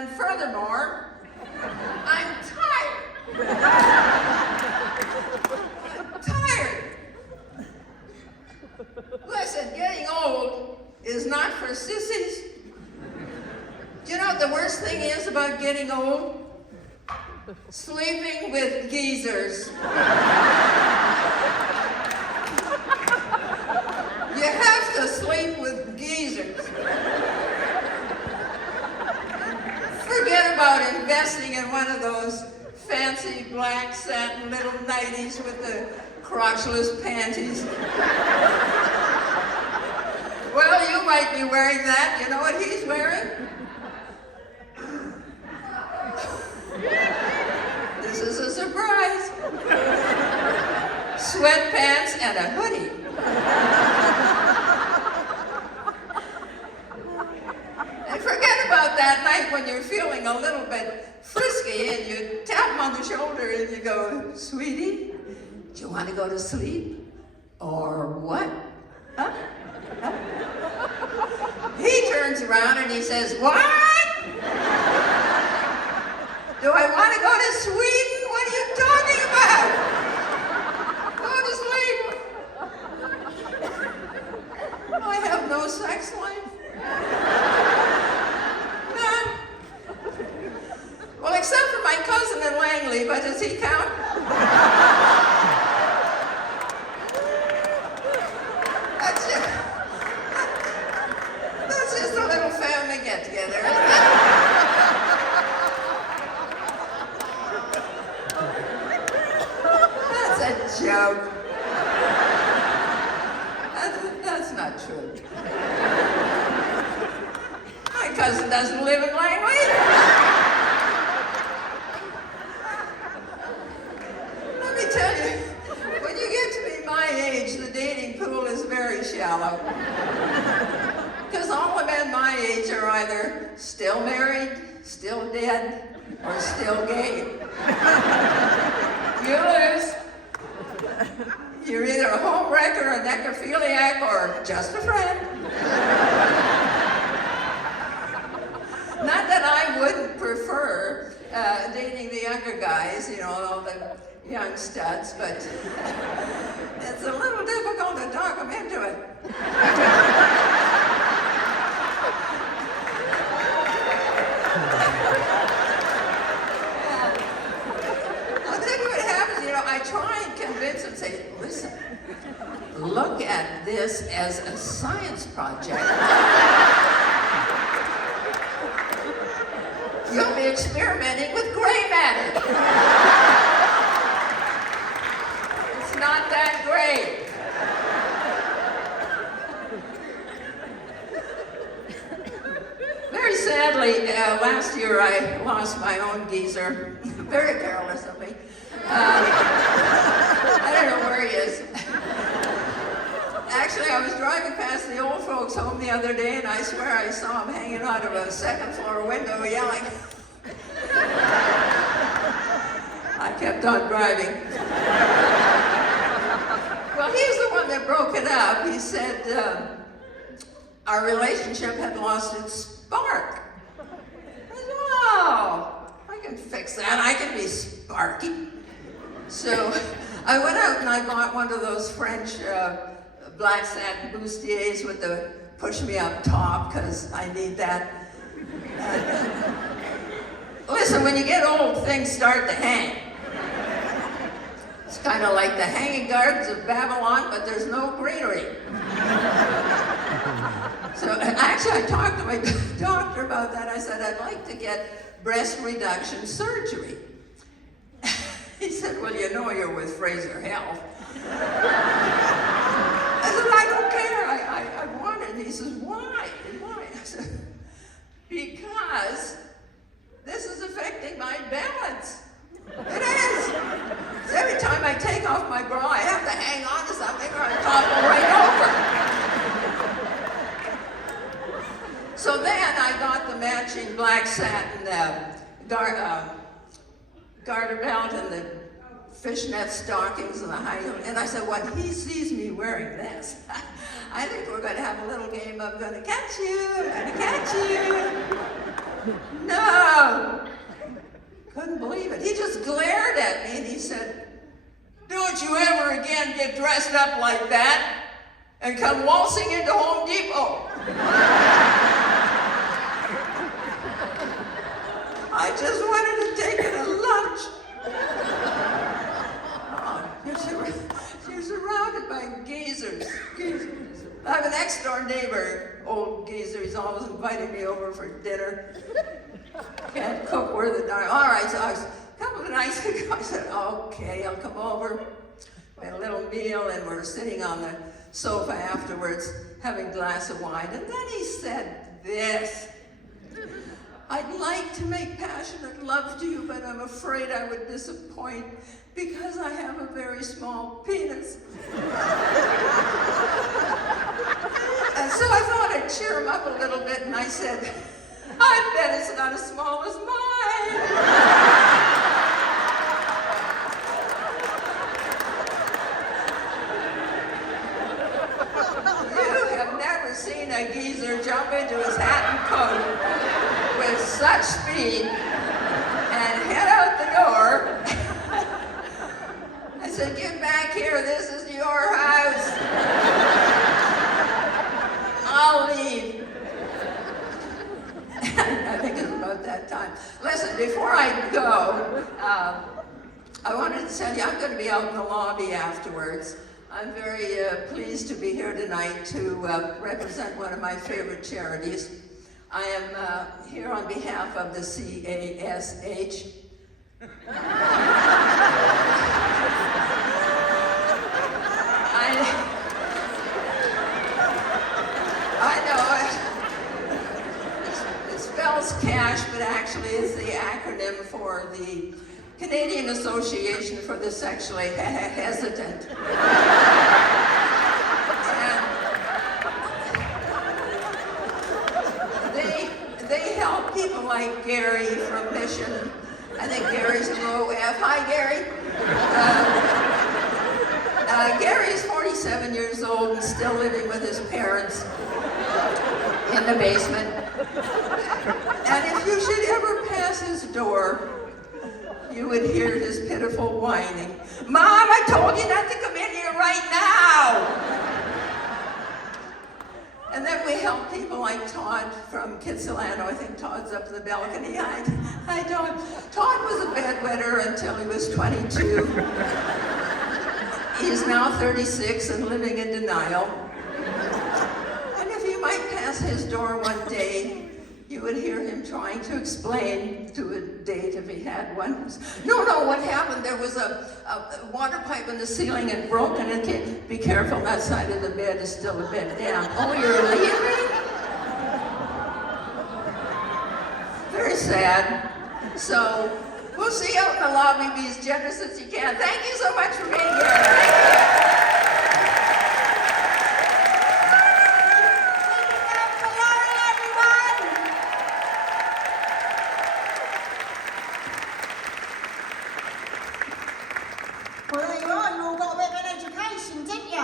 And furthermore, I'm tired. I'm tired. Listen, getting old is not for sissies. Do you know what the worst thing is about getting old? Sleeping with geezers. You have to sleep with geezers. Forget about investing in one of those fancy black satin little nighties with the crotchless panties. Well, you might be wearing that. You know what he's wearing? This is a surprise. Sweatpants and a hoodie. And forget about that night when you're feeling a little bit frisky and you tap him on the shoulder and you go, sweetie, do you want to go to sleep? Or what? Huh? Huh? He turns around and he says, what? Do I want to go to Sweden? What are you talking about? Go to sleep. I have no sex life. No. Well, except for my cousin in Langley, but does he count? That's just a little family get-together. Joke. That's not true. My cousin doesn't live in Langley. Let me tell you, when you get to be my age, the dating pool is very shallow. Because all the men my age are either still married, still dead, or still gay. You lose. You're either a home wrecker, a necrophiliac, or just a friend. Not that I wouldn't prefer dating the younger guys, you know, all the young studs, but it's a little difficult to talk them into it. I try and convince him, say, listen, look at this as a science project. You'll be experimenting with gray matter. It's not that great. Very sadly, last year I lost my own geezer. Very careless of me. I don't know where he is. Actually, I was driving past the old folks' home the other day, and I swear I saw him hanging out of a second-floor window yelling. I kept on driving. Well, he's the one that broke it up. He said our relationship had lost its spark. I said, oh, I can fix that. I can be sparky. So I went out and I bought one of those French black satin bustiers with the push-me-up top, because I need that. Listen, when you get old, things start to hang. It's kind of like the Hanging Gardens of Babylon, but there's no greenery. So actually, I talked to my doctor about that. I said, I'd like to get breast reduction surgery. He said, well, you know you're with Fraser Health. I said, I don't care, I want it. And he says, why? Why? I said, because this is affecting my balance. It is. So every time I take off my bra, I have to hang on to something or I topple right over. So then I got the matching black satin garter belt and the fishnet stockings and the high heel. And I said, when he sees me wearing this, I think we're going to have a little game of, I'm going to catch you, I'm going to catch you. No, wow! Couldn't believe it. He just glared at me and he said, don't you ever again get dressed up like that and come waltzing into Home Depot. I just wanted to take it to lunch. Oh, you're surrounded by geezers. I have an next-door neighbor, old geezer. He's always inviting me over for dinner. Can't cook worth a darn. All right, so a couple of nights ago, I said, okay, I'll come over. We had a little meal, and we're sitting on the sofa afterwards, having a glass of wine. And then he said this. I'd like to make passionate love to you, but I'm afraid I would disappoint because I have a very small penis. And so I thought I'd cheer him up a little bit, and I said, I bet it's not as small as mine. You have never seen a geezer jump into his hat and coat with such speed and head out the door. I said, get back here, this is your house. I'll leave. I think it's about that time. Listen, before I go, I wanted to tell you I'm going to be out in the lobby afterwards. I'm very pleased to be here tonight to represent one of my favorite charities. I am here on behalf of the CASH. I know it spells cash, but actually it's the acronym for the Canadian Association for the Sexually Hesitant. And they help people like Gary from Mission. I think Gary's in row F. Hi, Gary. Gary's 47 years old and still living with his parents in the basement. And if you should ever pass his door, you would hear his pitiful whining. Mom, I told you not to come in here right now. And then we help people like Todd from Kitsilano. I think Todd's up in the balcony. Hi, Todd. Todd was a bedwetter until he was 22. He is now 36 and living in denial. And if you might pass his door one day, you would hear him trying to explain to a date if he had one. No, what happened? There was a water pipe in the ceiling and broken. And be careful, that side of the bed is still a bit down. Oh, you're leaving? Very sad. So we'll see you out in the lobby. Be as generous as you can. Thank you so much for being here. Thank you.